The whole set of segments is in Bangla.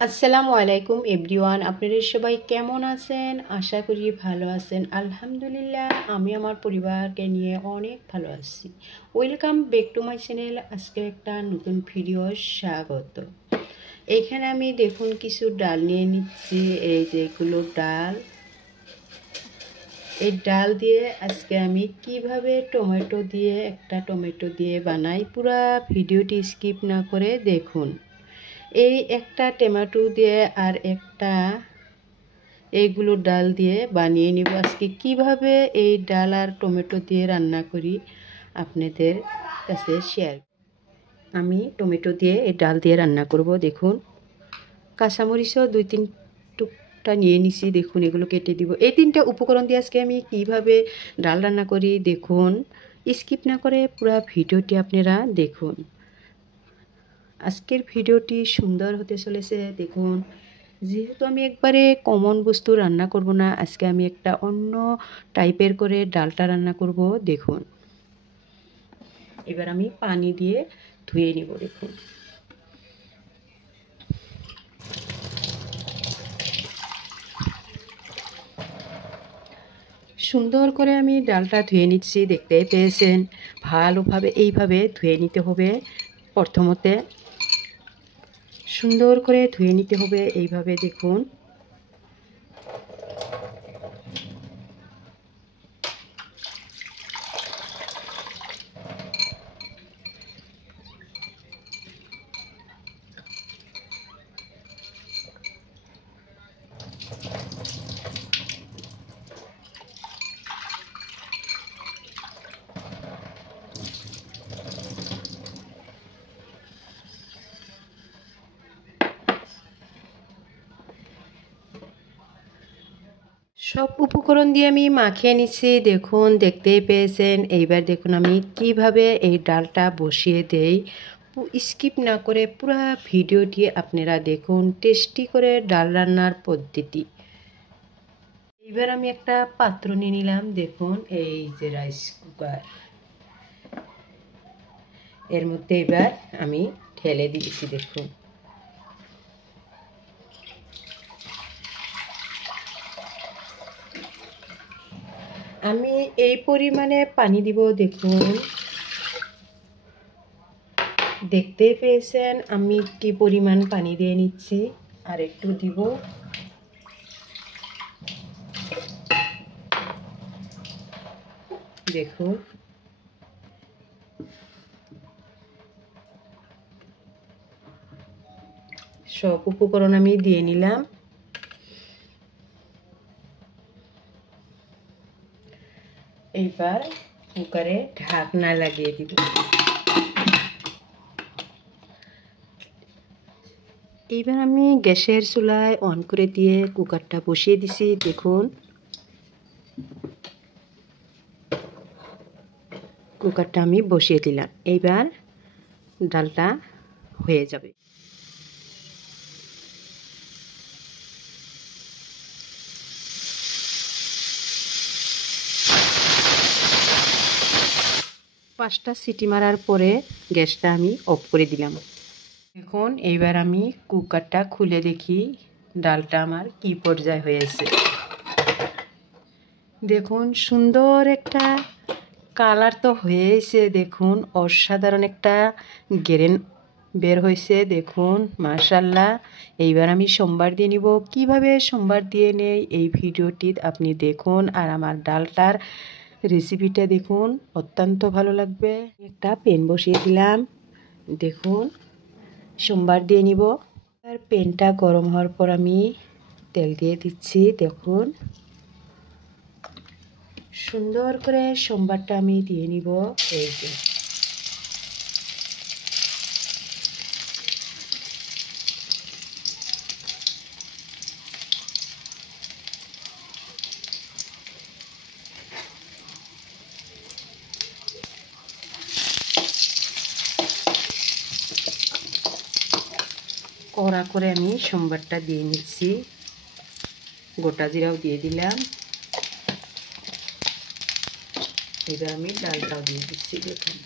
আসসালামু আলাইকুম এভরিওয়ান, আপনারা সবাই কেমন আছেন? আশা করি ভালো আছেন। আলহামদুলিল্লাহ, আমি আমার পরিবারকে নিয়ে অনেক ভালো আছি। Welcome back to my channel. আজকে একটা নতুন ভিডিও স্বাগত। এখানে আমি দেখুন কিছু ডাল নিয়ে নিচ্ছি। এই যে এগুলো ডাল, এই ডাল দিয়ে আজকে আমি কিভাবে একটা টমেটো দিয়ে বানাই, পুরা ভিডিওটি স্কিপ না করে দেখুন। এই একটা টমেটো দিয়ে আর একটা এইগুলো ডাল দিয়ে বানিয়ে নিব। আজকে কিভাবে এই ডাল আর টমেটো দিয়ে রান্না করি আপনাদের কাছে শেয়ার। আমি টমেটো দিয়ে এই ডাল দিয়ে রান্না করব। দেখুন, কাঁচামরিচও 2-3 টুকটা নিয়ে নিছি। দেখুন, এগুলো কেটে দিব। এই 3টা উপকরণ দিয়ে আজকে আমি কিভাবে ডাল রান্না করি দেখুন। স্কিপ না করে পুরো ভিডিওটি আপনারা দেখুন। আজকের ভিডিওটি সুন্দর হতে চলেছে। দেখুন, যেহেতু আমি একবারে কমন বস্তু রান্না করব না, আজকে আমি একটা অন্য টাইপের করে ডালটা রান্না করব। দেখুন, এবার আমি পানি দিয়ে ধুয়ে নিব। দেখুন, সুন্দর করে আমি ডালটা ধুয়ে নিচ্ছি। দেখতেই পেয়েছেন, ভালোভাবে এইভাবে ধুয়ে নিতে হবে। প্রথমতে সুন্দর করে ধুয়ে নিতে হবে এইভাবে। দেখুন, সব উপকরণ দিয়ে আমি মাখিয়ে নিচ্ছি। দেখুন, দেখতেই পেয়েছেন। এইবার দেখুন আমি কিভাবে এই ডালটা বসিয়ে দেই। স্কিপ না করে পুরো ভিডিওটি আপনারা দেখুন। টেস্টি করে ডাল রান্নার পদ্ধতি। এইবার আমি একটা পাত্র নিয়ে নিলাম। দেখুন, এই যে রাইস কুকার, এর মধ্যে এবার আমি ঢেলে দিয়েছি। দেখুন, আমি এই পরিমাণে পানি দিব। দেখুন, দেখতেই পেয়েছেন আমি কি পরিমাণ পানি দিয়ে নিচ্ছি। আর একটু দিব। দেখুন, সব উপকরণ আমি দিয়ে নিলাম। এইবার কুকারে ঢাকনা লাগিয়ে দিব। এইবার আমি গ্যাসের চুলায় অন করে দিয়ে কুকারটা বসিয়ে দিছি। দেখুন, কুকারটা আমি বসিয়ে দিলাম। এইবার ডালটা হয়ে যাবে। পাঁচটা সিটি মারার পরে গ্যাসটা আমি অফ করে দিলাম। এখন এইবার আমি কুকারটা খুলে দেখি ডালটা আমার কি পর্যায়ে হয়েছে। দেখুন, সুন্দর একটা কালার তো হয়েছে। দেখুন, অসাধারণ একটা গ্রেন বের হয়েছে। দেখুন, মাশাআল্লাহ। এইবার আমি সোমবার দিয়ে নিব। কিভাবে সোমবার দিয়ে নেই এই ভিডিওটি আপনি দেখুন। আর আমার ডালটার রেসিপিটা দেখুন, অত্যন্ত ভালো লাগবে। একটা প্যান বসিয়ে দিলাম। দেখুন, সোমবার দিয়ে নিব। আর প্যানটা গরম হওয়ার পর আমি তেল দিয়ে দিচ্ছি। দেখুন, সুন্দর করে সোমবারটা আমি দিয়ে নিব। এই যে কড়া করে আমি সোমবারটা দিয়ে নিচ্ছি। গোটা জিরাও দিয়ে দিলাম। এবার আমি ডালটাও দিয়ে দিচ্ছি। দেখুন,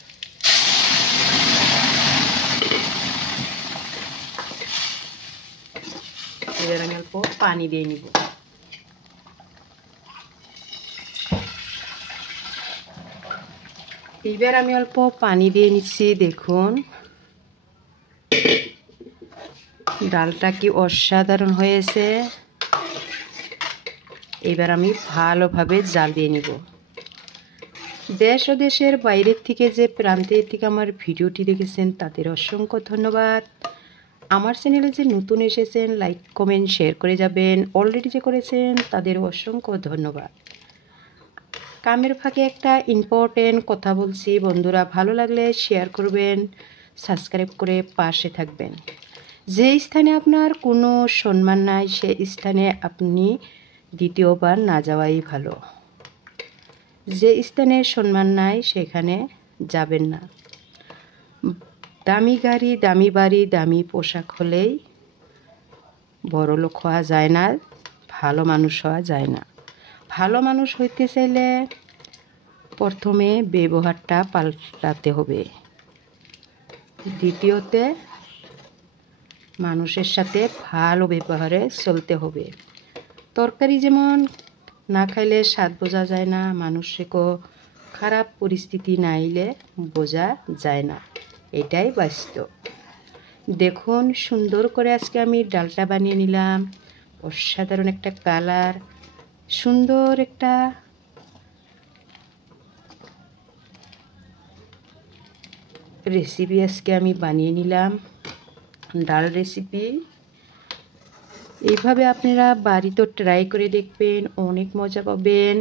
এবার আমি অল্প পানি দিয়ে নিব। এবার আমি অল্প পানি দিয়ে নিচ্ছি। দেখুন ডালটা কি অসাধারণ হয়েছে। এবার আমি ভালোভাবে জাল দিয়ে নিব। দেশ ও দেশের বাইরের থেকে যে প্রান্তের থেকে আমার ভিডিওটি দেখেছেন তাদের অসংখ্য ধন্যবাদ। আমার চ্যানেলে যে নতুন এসেছেন লাইক কমেন্ট শেয়ার করে যাবেন, অলরেডি যে করেছেন তাদের অসংখ্য ধন্যবাদ। কামের ফাঁকে একটা ইম্পর্টেন্ট কথা বলছি বন্ধুরা, ভালো লাগলে শেয়ার করবেন, সাবস্ক্রাইব করে পাশে থাকবেন। যে স্থানে আপনার কোনো সম্মান নাই সে স্থানে আপনি দ্বিতীয়বার না যাওয়াই ভালো। যে স্থানে সম্মান নাই সেখানে যাবেন না। দামি গাড়ি, দামি বাড়ি, দামি পোশাক হলেই বড়লোক হওয়া যায় না, ভালো মানুষ হওয়া যায় না। ভালো মানুষ হইতে চাইলে প্রথমে ব্যবহারটা পাল্টাতে হবে, দ্বিতীয়তে মানুষের সাথে ভালো ব্যবহারে চলতে হবে। তরকারি যেমন না খাইলে স্বাদ বোঝা যায় না, মানুষকেও খারাপ পরিস্থিতি না এলে বোঝা যায় না, এটাই বাস্তব। দেখুন সুন্দর করে আজকে আমি ডালটা বানিয়ে নিলাম। অসাধারণ একটা কালার, সুন্দর একটা রেসিপি আজকে আমি বানিয়ে নিলাম, ডাল রেসিপি। এইভাবে আপনারা বাড়িতে ট্রাই করে দেখবেন, অনেক মজা পাবেন।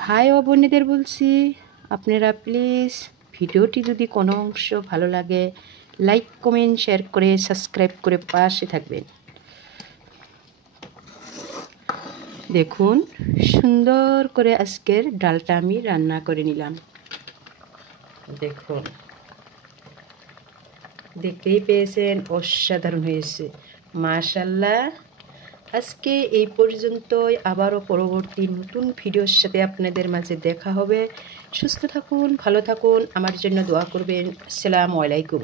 ভাই ও বোনেদের বলছি আপনারা প্লিজ ভিডিওটি যদি কোনো অংশ ভালো লাগে লাইক কমেন্ট শেয়ার করে সাবস্ক্রাইব করে পাশে থাকবেন। দেখুন সুন্দর করে আজকের ডালটা আমি রান্না করে নিলাম। দেখুন দেখতেই পেয়েছেন অসাধারণ হয়েছে, মাশাআল্লাহ। আজকে এই পর্যন্তই, আবারও পরবর্তী নতুন ভিডিওর সাথে আপনাদের মাঝে দেখা হবে। সুস্থ থাকুন, ভালো থাকুন, আমার জন্য দোয়া করবেন। আসসালামু আলাইকুম।